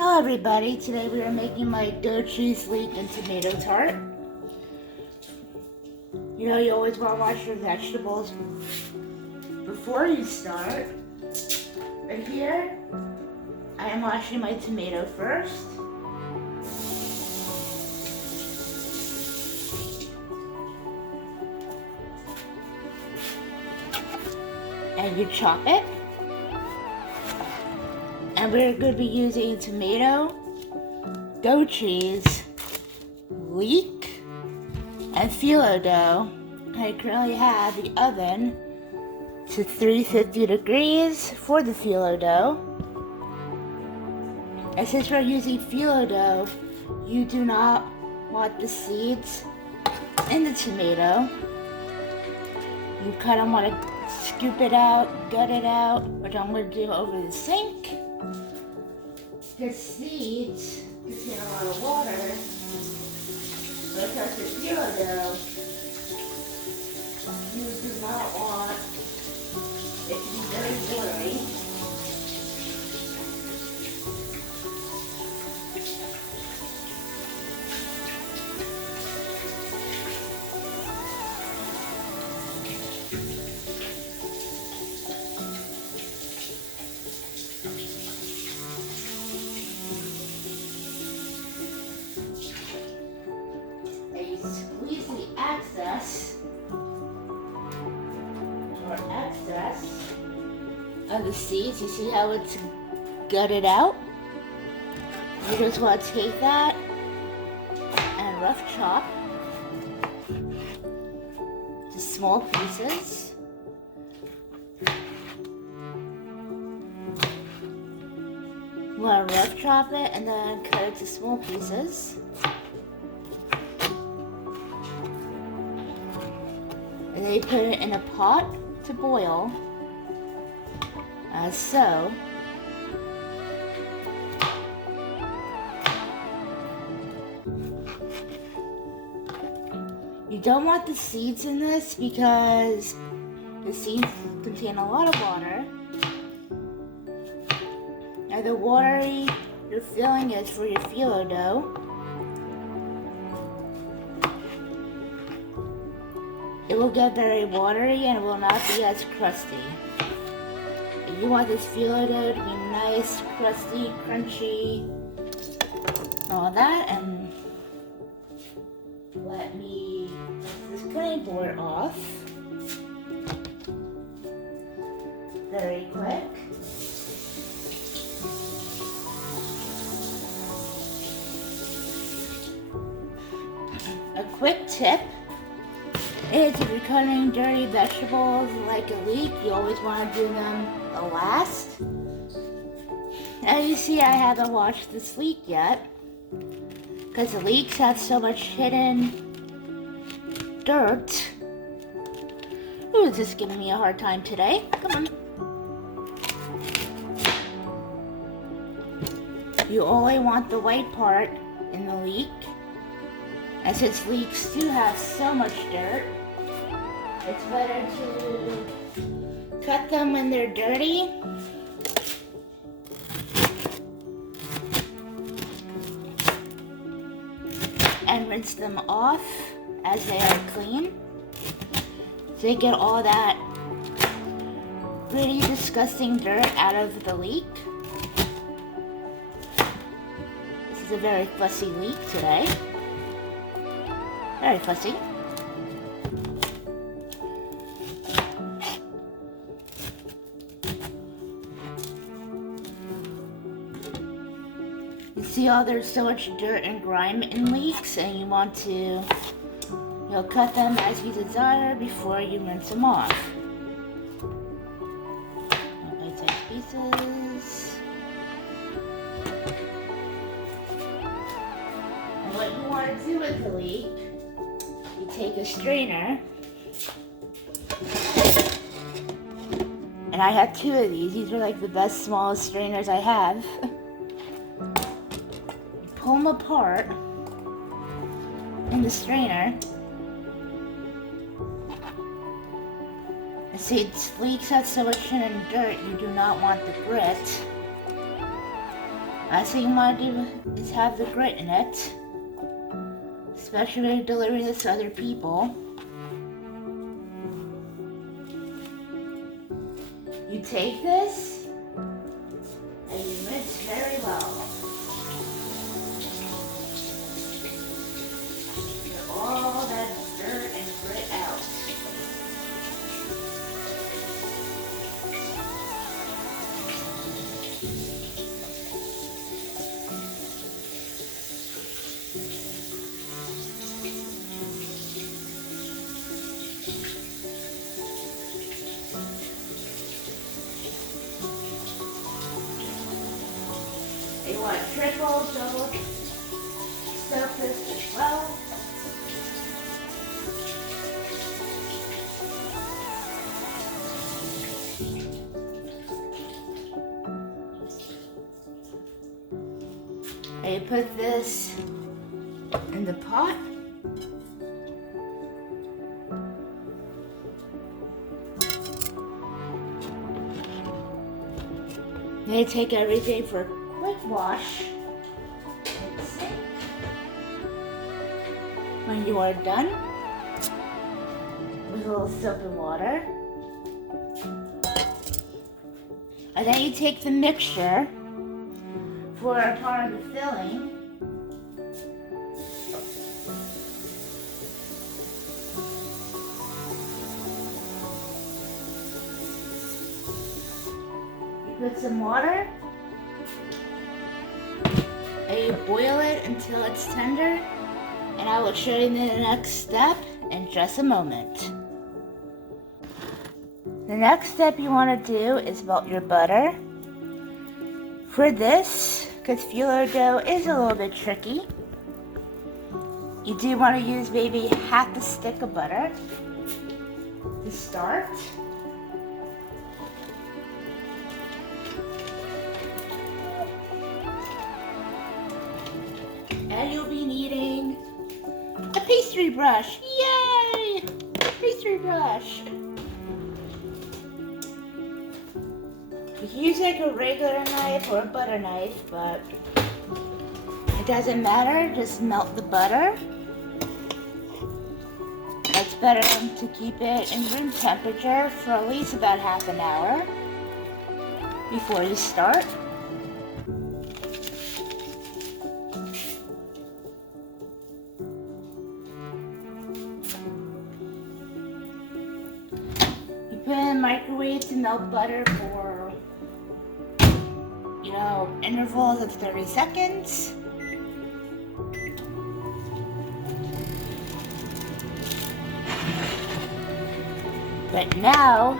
Hello everybody, today we are making my goat cheese, leek, and tomato tart. You know you always want to wash your vegetables before you start. But here, I am washing my tomato first. And you chop it. And we're going to be using tomato, goat cheese, leek, and phyllo dough. I currently have the oven to 350 degrees for the phyllo dough. And since we're using phyllo dough, you do not want the seeds in the tomato. You kind of want to scoop it out, gut it out, which I'm going to do over the sink. The seeds contain a lot of water, but because the phyllo dough, you do not want it to be very watery. Squeeze the excess of the seeds. You see how it's gutted out? You just want to take that and rough chop to small pieces. You want to rough chop it and then cut it to small pieces. And then you put it in a pot to boil, as so. You don't want the seeds in this because the seeds contain a lot of water. Now the watery your filling is for your phyllo dough. It will get very watery and it will not be as crusty. If you want this phyllo dough to be nice, crusty, crunchy, all that, and let me take this cutting board off very quick. A quick tip is if you're cutting dirty vegetables like a leek, you always want to do them the last. Now you see I haven't washed this leek yet because the leeks have so much hidden dirt. Who is this giving me a hard time today? Come on. You only want the white part in the leek. And since leeks do have so much dirt, it's better to cut them when they're dirty. And rinse them off as they are clean. So you get all that really disgusting dirt out of the leek. This is a very fussy leek today. Very fussy. You see how there's so much dirt and grime in leeks, and you want to, cut them as you desire before you rinse them off. Bite-sized pieces. And what you want to do with the leek, you take a strainer, and I have two of these. These are like the best, smallest strainers I have. Pull them apart in the strainer. And see, leeks have so much hidden dirt, you do not want the grit. Last thing you want to do is have the grit in it, especially when you're delivering this to other people. You take this and you rinse very well. Get all that dirt and grit out. You want to triple, double soak this as well. And you put this in the pot. Then you take everything for a quick wash in the sink. When you are done with a little soap and water, and then you take the mixture for a part of the filling. You put some water and you boil it until it's tender, and I will show you the next step in just a moment. The next step you want to do is melt your butter. For this, because phyllo dough is a little bit tricky, you do want to use maybe half a stick of butter to start. And you'll be needing a pastry brush. Yay! Pastry brush. You can use like a regular knife or a butter knife, but it doesn't matter. Just melt the butter. It's better to keep it in room temperature for at least about half an hour before you start. Put in the microwave to melt butter for, intervals of 30 seconds. But now,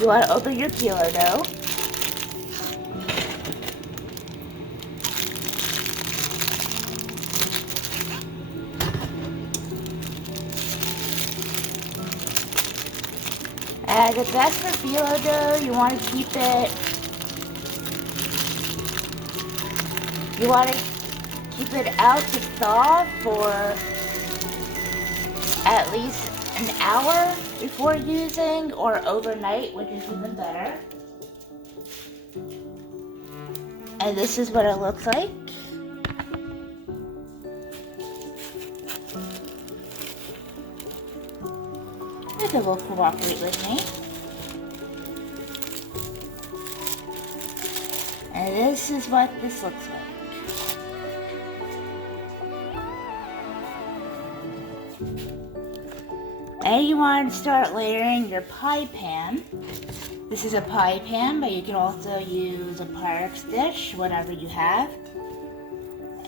you want to open your phyllo dough. And the best for phyllo dough, you want to keep it out to thaw for at least an hour before using, or overnight, which is even better. And this is what it looks like. If it will cooperate with me. And this is what this looks like. And you want to start layering your pie pan. This is a pie pan, but you can also use a Pyrex dish, whatever you have.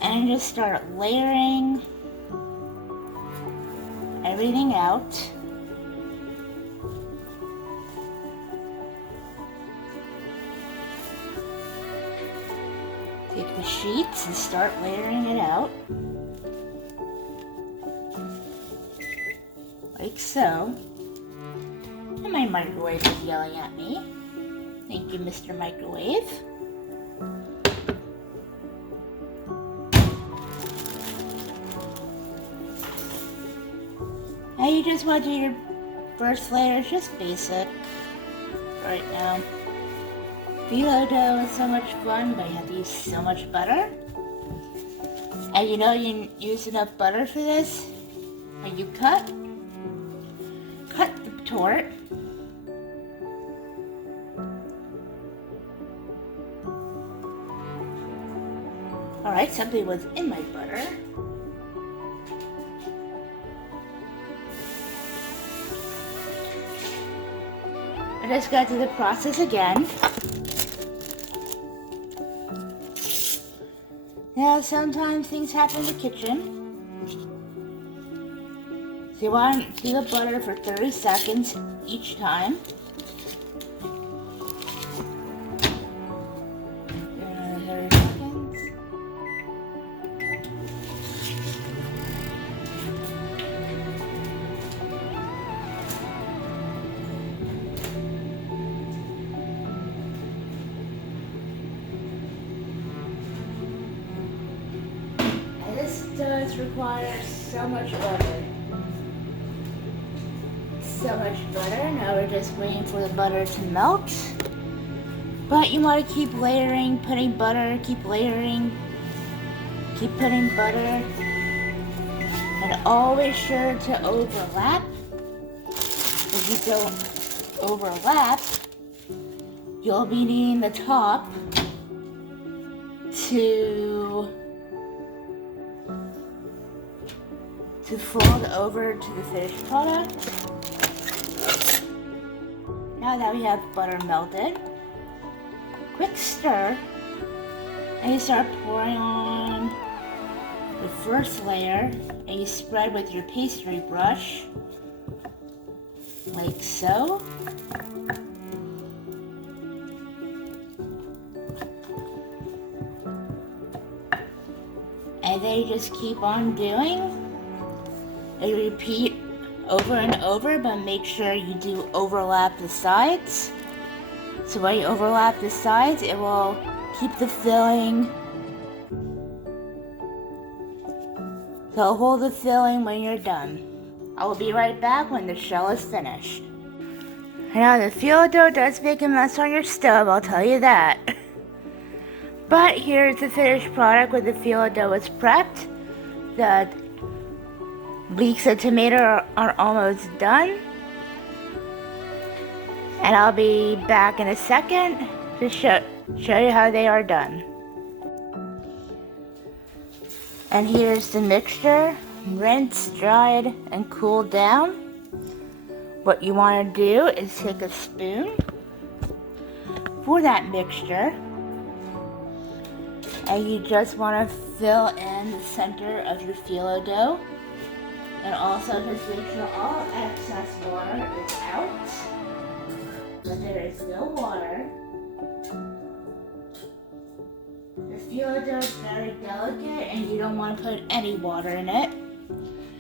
And just start layering everything out. Take the sheets and start layering it out. Like so. And my microwave is yelling at me. Thank you, Mr. Microwave. Now you just want to do your first layer, just basic right now. Phyllo dough is so much fun, but you have to use so much butter. And you know you use enough butter for this. And you cut the tort. Alright, something was in my butter. I just got to the process again. Now, sometimes things happen in the kitchen. So you want to do the butter for 30 seconds each time. 30 seconds. And this does require so much butter. So much butter. Now we're just waiting for the butter to melt. But you want to keep layering, putting butter, keep layering, keep putting butter. And always sure to overlap. If you don't overlap, you'll be needing the top to fold over to the finished product. Now that we have butter melted, quick stir, and you start pouring on the first layer, and you spread with your pastry brush, like so. And then you just keep on doing, and repeat over and over, but make sure you do overlap the sides. So when you overlap the sides, it will keep the filling. So hold the filling when you're done. I will be right back when the shell is finished. Now the phyllo dough does make a mess on your stove, I'll tell you that. But here's the finished product when the phyllo dough is prepped. The leeks of tomato are almost done. And I'll be back in a second to show you how they are done. And here's the mixture, rinsed, dried, and cooled down. What you want to do is take a spoon for that mixture, and you just want to fill in the center of your phyllo dough. And also just make sure all excess water is out, but there is no water. The phyllo dough is very delicate and you don't want to put any water in it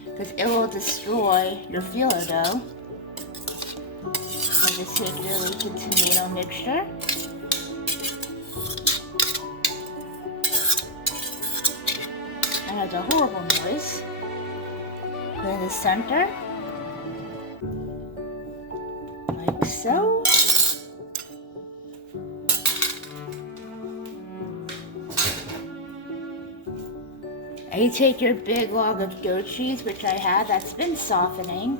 because it will destroy your phyllo dough. So just take your leek and tomato mixture. And that's a horrible noise. Put in the center, like so. And you take your big log of goat cheese, which I have, that's been softening,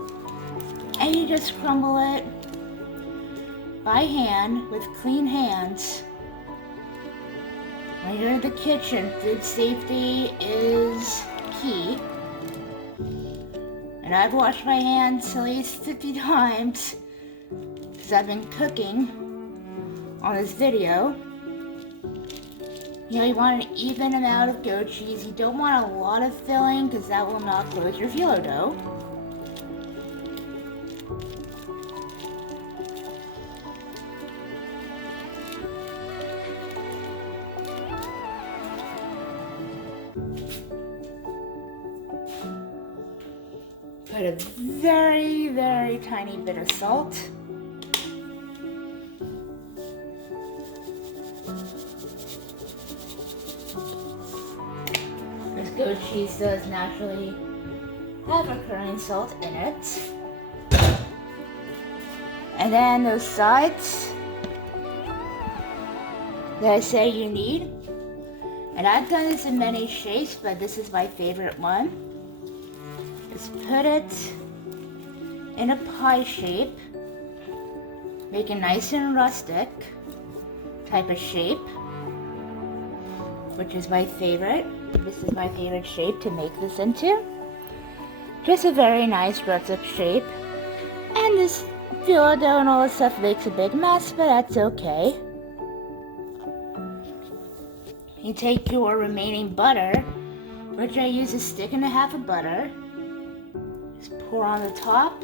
and you just crumble it by hand with clean hands. When you're in the kitchen, food safety is key. And I've washed my hands at least 50 times because I've been cooking on this video. You know, you want an even amount of goat cheese. You don't want a lot of filling because that will not close your phyllo dough. Put a very, very tiny bit of salt. This goat cheese does naturally have occurring salt in it. And then those sides, that I say you need. And I've done this in many shapes, but this is my favorite one. Is put it in a pie shape. Make it nice and rustic type of shape, which is my favorite. This is my favorite shape to make this into. Just a very nice rustic shape. And this phyllo and all this stuff makes a big mess, but that's okay. You take your remaining butter, which I use a stick and a half of butter. Just pour on the top.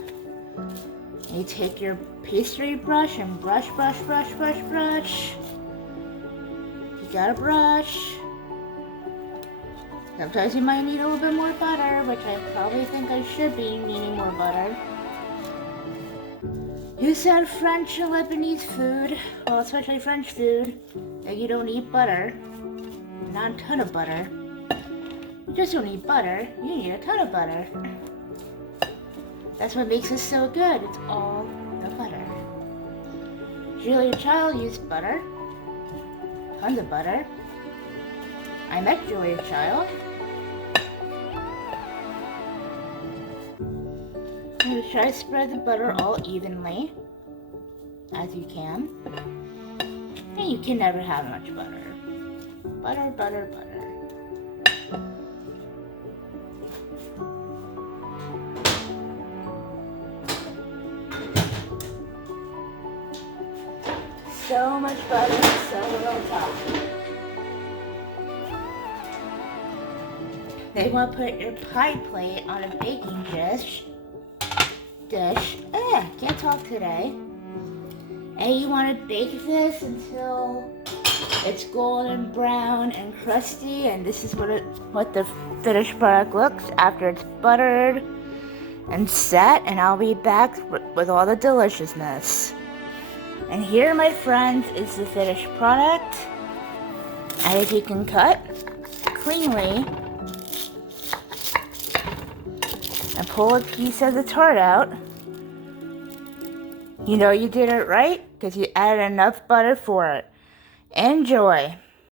And you take your pastry brush and brush. You got a brush. Sometimes you might need a little bit more butter, which I probably think I should be needing more butter. You said French and Lebanese food, well, especially French food, that you don't eat butter. Not a ton of butter. You just don't need butter, you need a ton of butter. That's what makes this so good, it's all the butter. Julia Child used butter. Tons of butter. I met Julia Child. You try to spread the butter all evenly, as you can. And you can never have much butter. Butter. So much butter, so little top. Then you want to put your pie plate on a baking dish. Can't talk today. And you want to bake this until it's golden brown and crusty, and this is what the finished product looks after it's buttered and set, and I'll be back with all the deliciousness. And here, my friends, is the finished product. And if you can cut cleanly and pull a piece of the tart out, you know you did it right because you added enough butter for it. Enjoy.